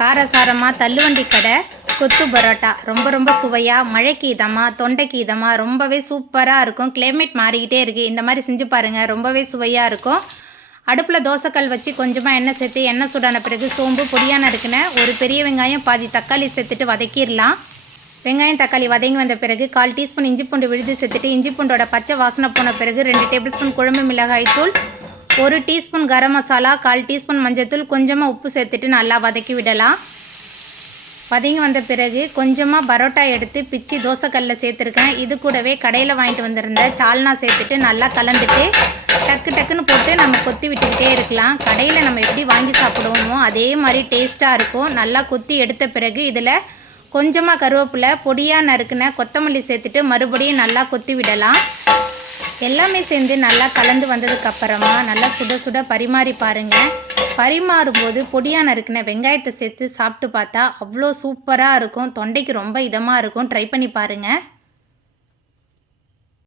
காரசாரமாக தள்ளுவண்டி கடை கொத்து பரோட்டா ரொம்ப சுவையாக மழைக்கு இதமாக தொண்டைக்கு இதமாக ரொம்பவே சூப்பராக இருக்கும். கிளைமேட் மாறிக்கிட்டே இருக்குது. இந்த மாதிரி செஞ்சு பாருங்கள், ரொம்பவே சுவையாக இருக்கும். அடுப்பில் தோசைக்கல் வச்சு கொஞ்சமாக எண்ணெய் சேர்த்து எண்ணெய் சூடான பிறகு சோம்பு பொடியான இருக்குன்னு ஒரு பெரிய வெங்காயம் பாதி தக்காளி சேர்த்துட்டு வதக்கிடலாம். வெங்காயம் தக்காளி வதங்கி வந்த பிறகு 1/4 டீஸ்பூன் இஞ்சி பூண்டு விழுது சேர்த்துட்டு இஞ்சி பூண்டோட பச்சை வாசனை போன பிறகு 2 டேபிள் ஸ்பூன் குழம்பு மிளகாய் தூள், 1 டீஸ்பூன் கரம் மசாலா, 1/4 டீஸ்பூன் மஞ்சள்தூள், கொஞ்சமாக உப்பு சேர்த்துட்டு நல்லா வதக்கி விடலாம். வதங்கி வந்த பிறகு கொஞ்சமாக பரோட்டா எடுத்து பிச்சு தோசைக்கல்லில் சேர்த்துருக்கேன். இது கூடவே கடையில் வாங்கிட்டு வந்திருந்த சால்னா சேர்த்துட்டு நல்லா கலந்துட்டு டக்குன்னு போட்டு நம்ம கொத்தி விட்டுக்கிட்டே இருக்கலாம். கடையில் நம்ம எப்படி வாங்கி சாப்பிடுவோமோ அதே மாதிரி டேஸ்ட்டாக இருக்கும். நல்லா கொத்தி எடுத்த பிறகு இதில் கொஞ்சமாக கருவேப்பிலை, பொடியாக நறுக்குன கொத்தமல்லி சேர்த்துட்டு மறுபடியும் நல்லா கொத்தி விடலாம். எல்லாமே சேர்ந்து நல்லா கலந்து வந்ததுக்கப்புறமா நல்லா சுட பரிமாறி பாருங்கள். பரிமாறும்போது பொடியாக நறுக்குன வெங்காயத்தை சேர்த்து சாப்பிட்டு பார்த்தா அவ்வளோ சூப்பராக இருக்கும். தொண்டைக்கு ரொம்ப இதமாக இருக்கும். ட்ரை பண்ணி பாருங்கள்.